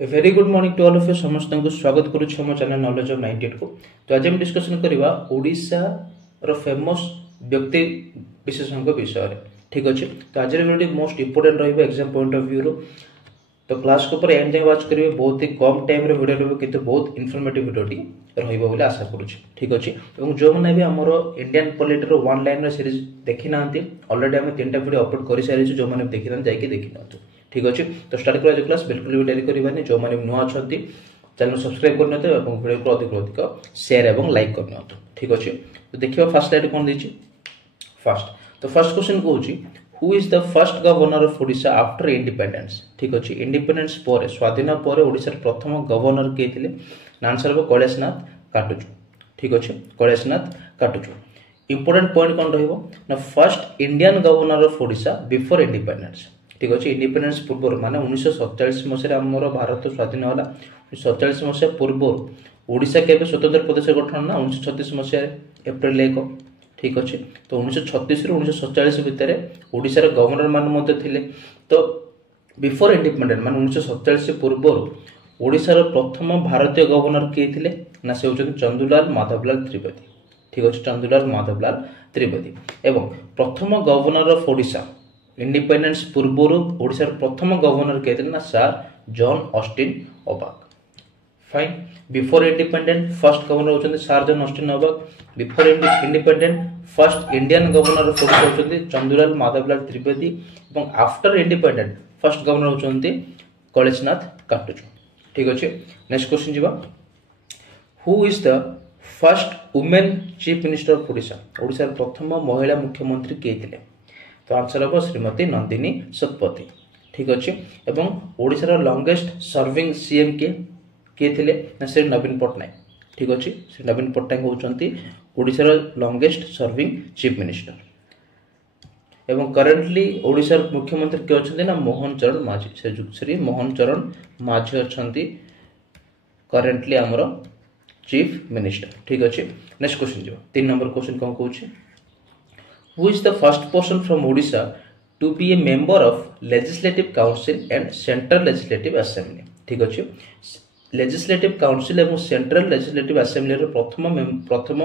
A very good morning to all of you समस्त को स्वागत करूछु हम चैनल नॉलेज ऑफ 98 को। तो आज हम डिस्कशन करबा ओडिशा रो फेमस व्यक्ति विशेषज्ञ विषय रे। ठीक अछि। तो आज रे वीडियो मोस्ट इंपोर्टेंट रहबो एग्जाम पॉइंट ऑफ व्यू रो। तो क्लास को ऊपर एंड जाय वाच करिवे, बहुत ही कम टाइम रे वीडियो रहबो किंतु बहुत इन्फॉर्मेटिव वीडियोटी रहइबो बोले आशा करूछु। ठीक अछि। एवं जो माने भी हमरो इंडियन पॉलिटी रो वन लाइन रो सीरीज देखि नांती ऑलरेडी हम तीनटा वीडियो अपलोड करि सारिछु, जो माने देखि नां जाय के देखि नांतु। ठीक अच्छे। तो स्टार्ट करा क्लास बिल्कुल भी डेरी करबानी। जो माने नुआ अछंती चैनल सब्सक्राइब करनते एवं वीडियो को अधिक शेयर एवं लाइक करनते। ठीक अच्छे। तो देखियो फर्स्ट स्लाइड कोन देछि। फर्स्ट तो फर्स्ट क्वेश्चन कहूची who is the first governor of Odisha after independence. ठीक अच्छे। इंडिपेंडेंस पर स्वाधीन पर ओडिशा प्रथम गवर्नर के थिले। आंसर हो कैलाशनाथ काटुचु। ठीक अच्छे। कैलाशनाथ काटुचु। इंपोर्टेंट पॉइंट कौन रहिबो ना first Indian governor of Odisha before independence. ठीक अच्छे। इंडिपेंडेंस पूर्व माने 1947 मसीह आमर भारत स्वाधीन होला। 1947 मसीहा पूर्व ओडिशा के स्वतंत्र प्रदेश गठन ना 1936 मसीह एप्रिल 1। ठीक अच्छे। तो 1936 रु 1947 भितर ओडिशा रे गवर्नर मान मते थिले। तो बिफोर इंडिपेंडेंट माने 1947 पूर्व ओडिशा रो प्रथम भारतीय गवर्नर के थिले ना से होचन चंदुलाल माधवलाल त्रिवेदी। ठीक अच्छे। चंदुलाल माधवलाल त्रिवेदी एवं प्रथम गवर्नर ऑफ ओडिशा इंडिपेंडेंस पूर्व ओडिशा प्रथम गवर्नर के ना sir John Austin Hubback. Fine. Before independent first governor होचंदी sir John Austin Hubback. Before independent first Indian governor of Odisha होचंदी चंदुलाल माधवलाल त्रिवेदी एवं आफ्टर इंडिपेंडेंट फर्स्ट गवर्नर होचंदी कैलाशनाथ काटुचु। ठीक अछि। नेक्स्ट क्वेश्चन जीवा। Who is the first women chief minister of Odisha. Odisha प्रथम महिला मुख्यमंत्री के थिले। तो आंसर हम श्रीमती नंदिनी शतपथी। ठीक अच्छे। एवं ओडिशार लॉन्गेस्ट सर्विंग सीएम के थिले ना श्री नवीन पट्टनायक। ठीक अच्छे। श्री नवीन पट्टनायक होचंती ओडिशार लॉन्गेस्ट सर्विंग चीफ मिनिस्टर। एवं करेंटली ओडिशार मुख्यमंत्री के अछंती ना मोहन चरण माझी। से श्री मोहन चरण माझी अछंती करेंटली हमरो चीफ मिनिस्टर। ठीक अच्छे। नेक्स्ट क्वेश्चन जो 3 नंबर क्वेश्चन कोन कहूची Who is the first person from Odisha to be a member of Legislative Council and Central Legislative Assembly। ठीक अच्छे। लेजिस्लेटिव काउंसिल एवं सेंट्रल लेजिस्लेटिव असेंबली रो प्रथम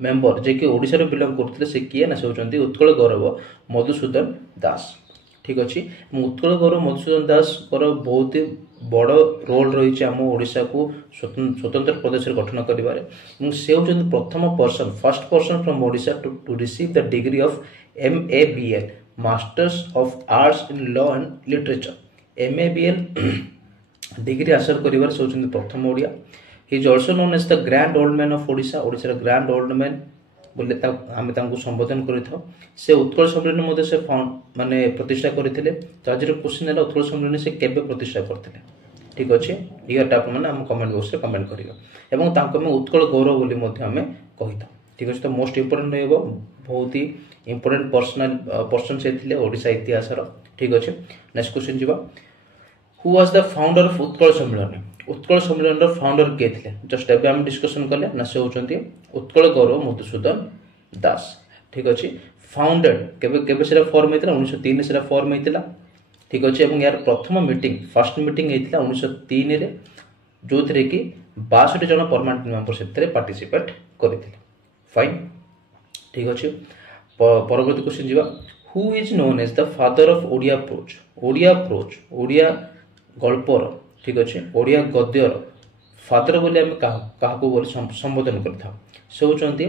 मेंबर जे कि ओडिशा रो बिलोंग करथिले से किए ना से होचंती उत्कल गौरव मधुसूदन दास। ठीक अच्छे। उत्कल गौरव मधुसूदन दास को बहुत ही बड़ रोल रही आम ओडिशा को स्वतंत्र प्रदेश गठन करिवारे। से होचंती प्रथम person first person from Odisha to receive the degree of MABL masters of arts in law and literature. MABL degree हासिल करिवार से होचंती प्रथम Odia. He is also known as the grand old man of Odisha. Odisha grand old man बोले आम संबोधन करिथाउ। से उत्कल सम्मेलन मध्ये से माने प्रतिष्ठा करथिले। तो आज क्वेश्चन है उत्कल सम्मेलन से केबे प्रतिष्ठा करथिले। ठीक अच्छे। ईयरटा आप मैंने आम कमेंट बॉक्स रे कमेंट करियो एवं तांको में उत्कल गौरव बोली मध्ये हमें कहिता। ठीक अच्छे। तो मोस्ट इंपोर्टेंट रहइबो बहुत ही इंपोर्टेंट पर्सन से थिले ओडिशा इतिहास रो। ठीक अच्छे। नेक्स्ट क्वेश्चन जीवा। Who was the founder of Utkal सम्मेलन। उत्कल सम्मेलन रो फाउंडर के थिले जस्ट एबे हम डिस्कशन करले ना से होचंती उत्कल गौरव मधुसूदन दास। ठीक अच्छे। फाउंडेड केबे केबे सेरा फॉर्म हेतिला 1903 सेरा फॉर्म हेतिला। ठीक अच्छे। एवं यार प्रथम मीटिंग फर्स्ट मीटिंग हेतिला 1903 रे जो थरे कि 62 जन परमानेंट मेंबर सेतरे पार्टिसिपेट करथिले। फाइन। ठीक अच्छे। परवर्ती क्वेश्चन जीवा। Who is known as the father of Odia prose. Odia prose Odia गल्पर। ठीक अच्छे। ओडिया गद्यर फादर बोले हम काहाको बोले संबोधन करथा से होचंती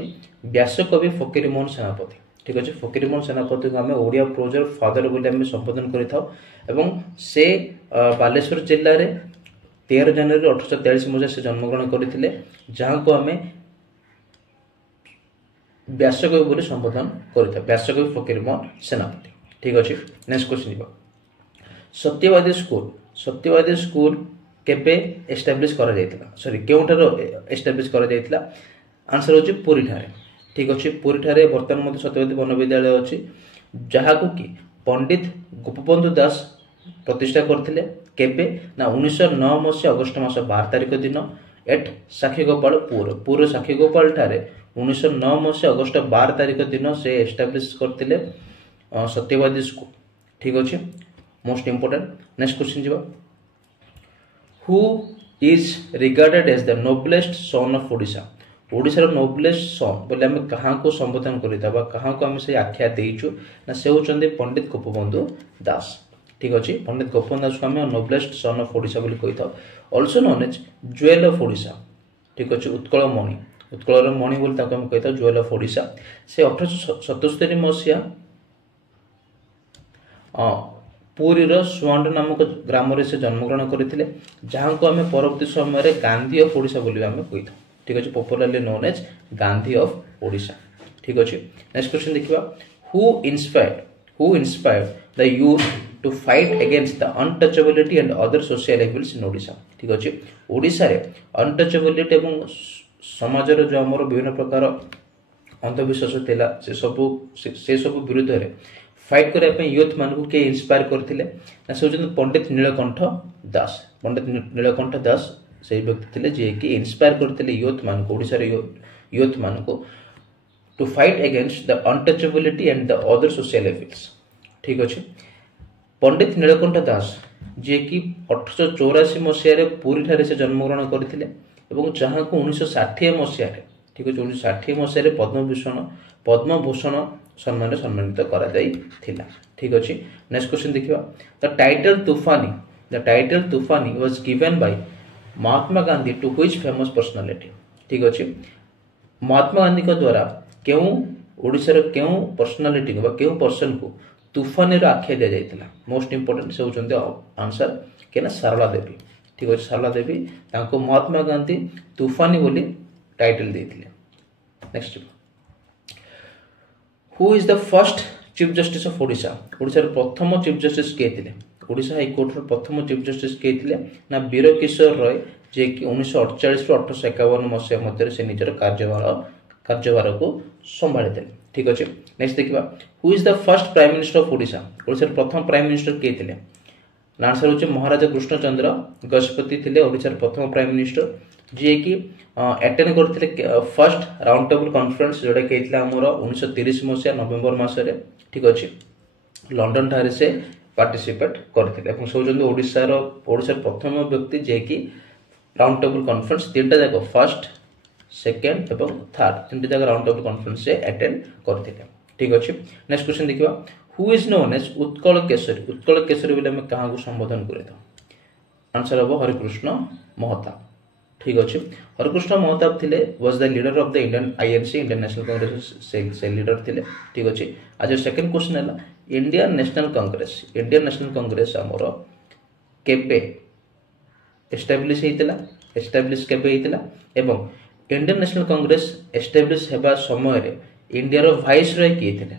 व्यासकवि फकीरमोहन सेनापति। ठीक अच्छे। फकीरमोहन सेनापति को हमें ओडिया प्रोजर फादर बोले हम संबोधन करिथाउ एवं से बालेश्वर जिल्ला रे 13 जनवरी 1843 मसीहा से जन्मग्रहण करथिले, जहां को हमें व्यासकवि बोले संबोधन करिथा व्यासकवि फकीरमोहन सेनापति। ठीक अच्छे। नेक्स्ट क्वेश्चन जीवा। सत्यवादी स्कूल केबे एस्टैब्लिश करा जायतिला सॉरी केउठार एस्टैब्लिश करा जायतिला। आंसर होची पुरी ठारे। ठीक अच्छे। पुरी ठारे वर्तमान मध्ये सत्यवादी वन विद्यालय अछि जहा को कि पंडित गोपबंधु दास प्रतिष्ठा करथिले। केबे ना 1909 मसीहा अगस्त मास 12 तारिख दिन एट साखीगोपाल पूर साखीगोपाल ठारे 1909 मसीहा अगस्त 12 तारिख दिन से एस्टैब्लिश करथिले सत्यवादी स्कूल। ठीक अच्छे। Most important. नेक्स्ट क्वेश्चन जीवा। Who is regarded as the noblest son of Odisha ओडिशार नोबलेस्ट सन बोले आम क्या संबोधन करता क्या आम से आख्या देचु ना से होचंदी पंडित गोपबंधु दास ठीक अच्छे पंडित गोपबंधु दास को आम नोबलेस्ट सन ऑफ ओडिशा बोली कही था also known as jewel of Odisha ठीक अच्छे उत्कल मणि बोली आम कही था ज्वेल ऑफ ओडिशा से 1877 मसीहा पुरीर सुआंड नामक ग्राम से जन्मग्रहण करते जहाँ को आम परवर्ती समय गांधी ऑफ ओडिशा बोली आम कही था ठीक अच्छे popularly known as Gandhi of Odisha ठीक अच्छे नेक्स्ट क्वेश्चन देखिए who inspired the youth to fight against the untouchability and other social evils in Odisha ठीक अच्छे ओडिशा रे अनटचेबिलिटी एवं समाजर जो आमर विभिन्न प्रकार अंधविश्वास थिला से सब विरुद्ध रे फाइट करने यूथ मान को किए इंस्पायर करते से पंडित नीलकंठ दास पंडित नीलकंठ दास से व्यक्ति थे जे कि इंस्पायर करते यूथ मान को ओडिशा यूथ मान को to fight against the untouchability and the other social evils ठीक अच्छे पंडित नीलकंठ दास जे कि 1884 मसीह पुरी ठारे से जन्मग्रहण करते जहाँ को 1960 मसीह ठीक अच्छे 1960 मसीह पद्मभूषण सम्मान सम्मानित करा ठीक अच्छे नेक्स्ट क्वेश्चन देखिए the title Toofani was given by Mahatma Gandhi to which famous personality ठीक अच्छे महात्मा गांधी को द्वारा क्यों ओडिशार क्यों पर्सनालिटी को क्यों पर्सन को तूफानी आख्या दि जाता मोस्ट इंपोर्टेंट से होचंदी आंसर के सारला देवी ठीक अच्छे सारला देवी तांको महात्मा गांधी तूफानी बोली टाइटल देते next who is the first chief justice of Odisha ओडिशार प्रथम चीफ जस्टिस किए थे ओडिशा हाईकोर्टर प्रथम चीफ जस्टिस किए थे ना वीर किशोर रॉय जे कि 1948 रु 1851 मसीहा मध्य से निजर कार्यभार को संभाली ठीक अच्छे नेक्स्ट देखिए who is the first prime minister of Odisha ओडिशार प्रथम प्राइम मिनिस्टर किए थे आंसर होचे महाराजा कृष्णचंद्र गजपति थे ओडिशार प्रथम प्राइम मिनिस्टर जी कि अटेंड करते फर्स्ट राउंड टेबल कॉन्फ्रेंस जोटा कि आमर 1930 मसीहा नवेम्बर मसरे ठीक अच्छे लंडन ठारे से पार्टिसिपेट करते से ओडिशार प्रथम व्यक्ति जे कि राउंड टेबल कॉन्फ्रेंस तीनटा जाक फर्स्ट सेकेंड एवं थर्ड तीन जगह राउंड टेबल कॉन्फ्रेंस से अटेंड करते ठीक अच्छे नेक्स्ट क्वेश्चन देखिए who is known as Utkal Keshari बोले क्या संबोधन कर आंसर हम हरिकृष्ण महताब ठीक अच्छे हरिकृष्ण महताब थे was the leader of the Indian INC Indian national Congress से लीडर थे ठीक अच्छे आज सेकंड क्वेश्चन है इंडियन नेशनल कांग्रेस आमर केबे एस्टाब्लिश केबे एवं इंडियन नेशनल कांग्रेस एस्टाब्लिश हेबा समय रे इंडिया रो वाइसरॉय किए थे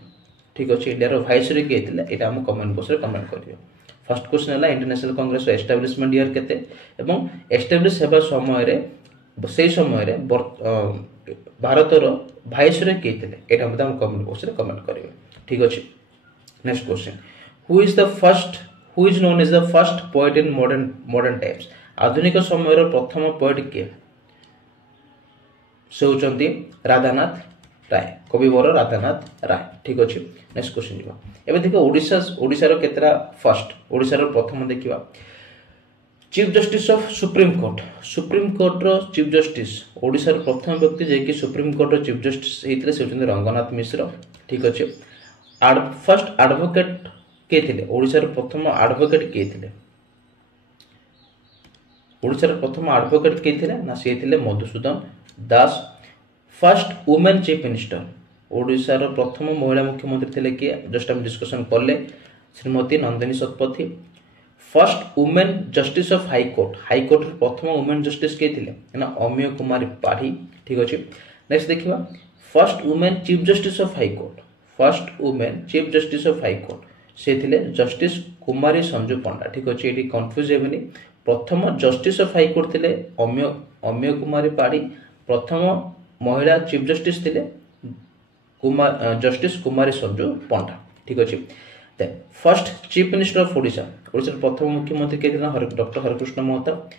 ठीक अच्छे इंडिया रो वाइसरॉय किए थे एटा हम कमेंट बॉक्स रे कमेंट करियो फर्स्ट क्वेश्चन है Indian national Congress establishment year केते एवं एस्टाब्लिश हेबा समय रे से समय रे भारत रो वाइसरॉय किए थे एटा हम कमेंट बॉक्स रे कमेंट करियो ठीक अच्छे next question who is known as the first poet in modern times आधुनिक समय रो प्रथम पोएट किए से होचंती राधानाथ राय कविवर राधानाथ राय ठीक अच्छे नेक्स्ट क्वेश्चन जीवा एबे देखो ओडिशा रो केतरा फर्स्ट ओडिशा रो प्रथम देखिबा chief justice of supreme court रो चीफ जस्टिस ओडिशा रो प्रथम व्यक्ति जे कि सुप्रीम कोर्ट रो चीफ जस्टिस हेतले से होचंती रंगनाथ मिश्र ठीक अच्छे फर्स्ट एडवोकेट के थे ओडिशा रो प्रथम एडवोकेट के थे ओडिशा रो प्रथम एडवोकेट के थे ना से थे Madhusudan Das first women chief minister Odisha रो प्रथम महिला मुख्यमंत्री थे कि जस्ट हम डिस्कशन कले Shrimati Nandini Satpathy first women justice of high court प्रथम वुमेन जस्टिस के थे ना अमीय कुमारी पाढ़ी ठीक अच्छे नेक्स्ट देखिबा first women chief justice of high court से थे जस्टिस कुमारी संजू पंडा ठीक अच्छे ये कन्फ्यूज हेबनी प्रथम जस्टिस ऑफ हाईकोर्ट थे अमीय कुमारी पाढ़ी प्रथम महिला चीफ जस्टिस थे जस्टिस कुमारी संजू पंडा ठीक अच्छे first chief minister of Odisha प्रथम मुख्यमंत्री के डॉक्टर हरिकृष्ण महताब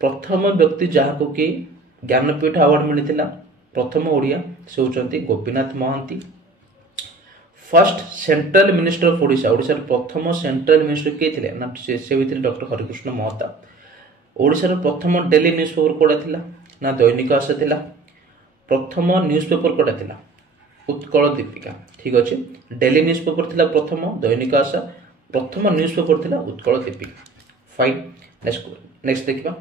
प्रथम व्यक्ति जहाँ को कि ज्ञानपीठ अवार्ड मिलता प्रथम ओडिया से होचंती Gopinath Mohanty first central minister of Odisha प्रथम सेंट्रल मिनिस्टर किए थे ना से भी डॉक्टर हरिकृष्ण महताब ओडिशार प्रथम डेली न्यूज पेपर कोड़ा थिला ना दैनिक आशा थिला प्रथम न्यूज पेपर कोड़ा थिला उत्कल दीपिका ठीक अच्छे डेली न्यूज पेपर थिला प्रथम दैनिक आशा प्रथम न्यूज पेपर थिला उत्कल दीपिका फाइन नेक्स्ट देखिबा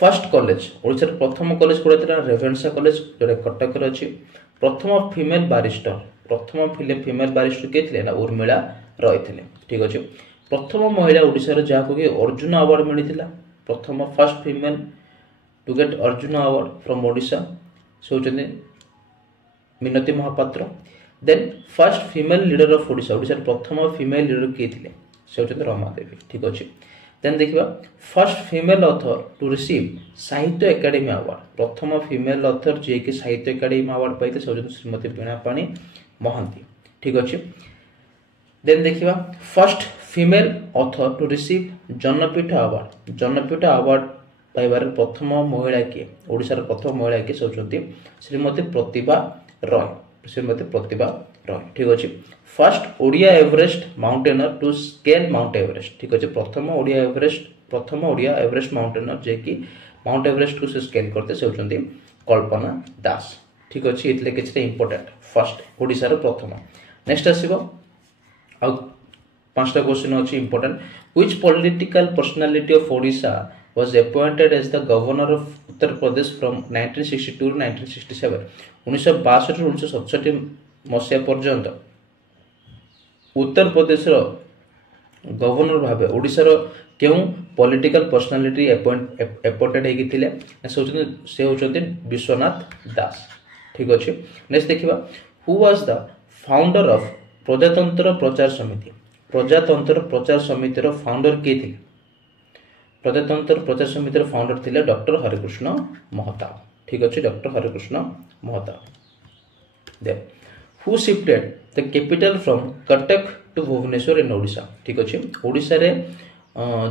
फर्स्ट कॉलेज ओडिसा प्रथम कॉलेज कोड़ा थिला रेभेन्सा कॉलेज जोटा कटक रे अछि प्रथम फीमेल बारिस्टर के थिले ना उर्मिला रॉय थिले ठीक अच्छे प्रथम महिला ओडिसा रे जाको कि अर्जुन अवार्ड मिलिथिला प्रथम first female to get Arjun award from Odisha से होचने Minati Mahapatra then first female leader of Odisha Odisha प्रथम फीमेल लीडर के थिले से होचने रमा देवी ठीक अच्छे देन देखिबा first female author to receive Sahitya Akademi award प्रथम फीमेल ऑथर जे कि साहित्य एकेडमी अवार्ड पाइते से होचने श्रीमती वीणा पाणी महांती ठीक अच्छे देन देखिबा first female author to receive Jnanpith award पाइबार प्रथम महिला किए ओडिसा प्रथम महिला किए से होचंती श्रीमती प्रतिभा रॉय ठीक अच्छे first Odia Everest mountaineer to scale Mount Everest ठीक अच्छे प्रथम ओडिया एवरेस्ट माउंटेनर जे कि माउंट एवरेस्ट को से स्केल करते से होचंती कल्पना दास ठीक अच्छे इतले किछटे इंपोर्टेंट फर्स्ट ओडिसा रो प्रथम नेक्स्ट आसीबो आ पांचटा क्वेश्चन अछि important which political personality of Odisha was appointed as the governor of Uttar Pradesh from 1962 to 1967 1962 ରୁ 1967 मसीहा पर्यंत उत्तर प्रदेश रो गवर्नर भाबे ओडिसा रो केउ पॉलिटिकल पर्सनालिटी अपॉइंटेड हेकि थिले से होचंती विश्वनाथ दास ठीक अछि नेक्स्ट देखिबा who was the founder of प्रजातंत्र प्रचार समिति रो फाउंडर के थिले प्रजातंत्र प्रचार समिति रो फाउंडर थिले डॉक्टर हरिकृष्ण महताब ठीक अछि doctor Harekrushna Mahtab then who shifted the capital from Cuttack to Bhubaneswar in Odisha ठीक अछि ओडिसा रे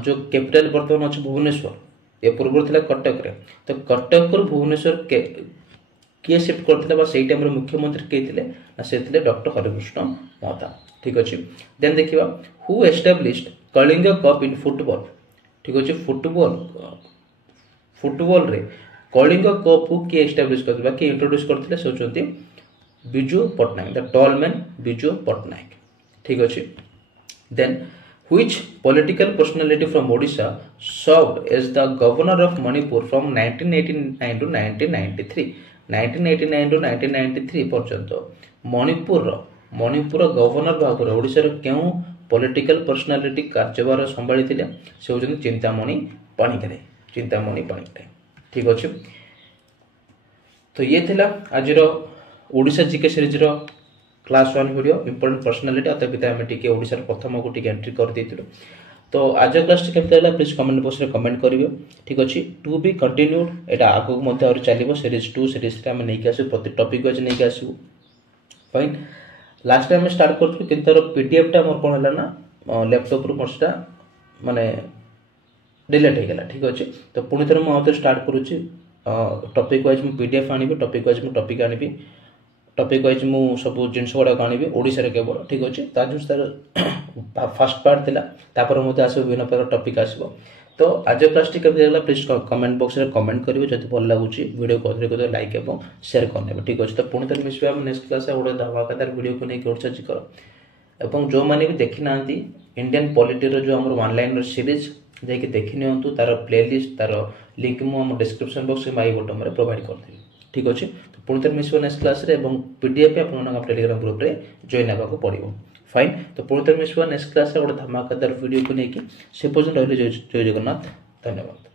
जो कैपिटल वर्तमान अछि भुवनेश्वर ए पूर्व थिला कटक रे तो कटक रो भुवनेश्वर के शिफ्ट करथिले बा सेही टाइम रे मुख्यमंत्री के थिले ना से थिले डॉक्टर हरिकृष्ण महताब ठीक अछि देन देखिबा who established Kalinga cup in football ठीक अच्छे फुटबॉल रे कलिंग कप किए एस्टाब्लिश करथिबा कि इंट्रोड्यूस करथिले से होचंती Biju Patnaik the tall man Biju Patnaik ठीक अच्छे then which political personality from Odisha served as the governor of Manipur from 1989 to 1993 1989 पर्यंत मणिपुर गवर्नर भाग ओडिसा रो केउ पॉलिटिकल पर्सनालिटी कार्यभार संभाली थिले से होचन चिंतामणि पाणिग्राही ठीक अच्छे तो ये थिला आज ओडिसा जीके सीरीज रो क्लास 1 वीडियो इंपोर्टेंट पर्सनालिटी अत भितर हम टिके ओडिसा प्रथम को टिके एंट्री कर देथिलु तो आज क्लास केमते होला प्लीज कमेंट बॉक्स रे कमेंट करिवे ठीक अछि टू बी कंटिन्यूड एटा आगो मध्ये और चलिबो सीरीज 2 सीरीज 3 हम नै के आसु प्रति टॉपिक वाइज नै के आसु फाइन लास्ट टाइम स्टार्ट करथि किंतर पीडीएफ टा मोर कोन हला ना लैपटॉप रो मोरटा माने डिलीट हे गेला ठीक अछि तो पुनी थर म आउते स्टार्ट करूची टॉपिक वाइज म पीडीएफ आनिबी टॉपिक वाइज म टॉपिक आनिबी टॉपिक वाइज मु सब जिंस गुडा आनिबी ओडिसा रे केवल ठीक अछि ताजु तार फर्स्ट पार्ट थिला तापर मते आसो विभिन्न प्रकार टॉपिक आसीबो तो आज क्लास टी केबे लागला प्लीज कमेंट बॉक्स रे कमेंट करिवे जति भल लागुची वीडियो को अधिक तो लाइक एवं शेयर करनेबे ठीक अछि तो पुनी थर मिसबे हम नेक्स्ट क्लास रे ओडे धमाकेदार वीडियो को नै कोर्स कर एवं जो माने भी देखि नांती इंडियन पॉलिटी रो जो हमर ऑनलाइन रो सीरीज जे कि देखि नियंतु तार प्लेलिस्ट तार लिंक मु हम डिस्क्रिप्शन बॉक्स में आई बटन रे प्रोवाइड कर देबी ठीक अछि तो पुनी थर मिसबे नेक्स्ट क्लास रे एवं पीडीएफ आपन ना टेलीग्राम ग्रुप रे जॉइन हेबा को पड़िबो फाइन तो पुनी थर मिसबे नेक्स्ट क्लास रे ओडे धमाकेदार वीडियो को नै कि से पर्यंत रहले जय जगन्नाथ धन्यवाद।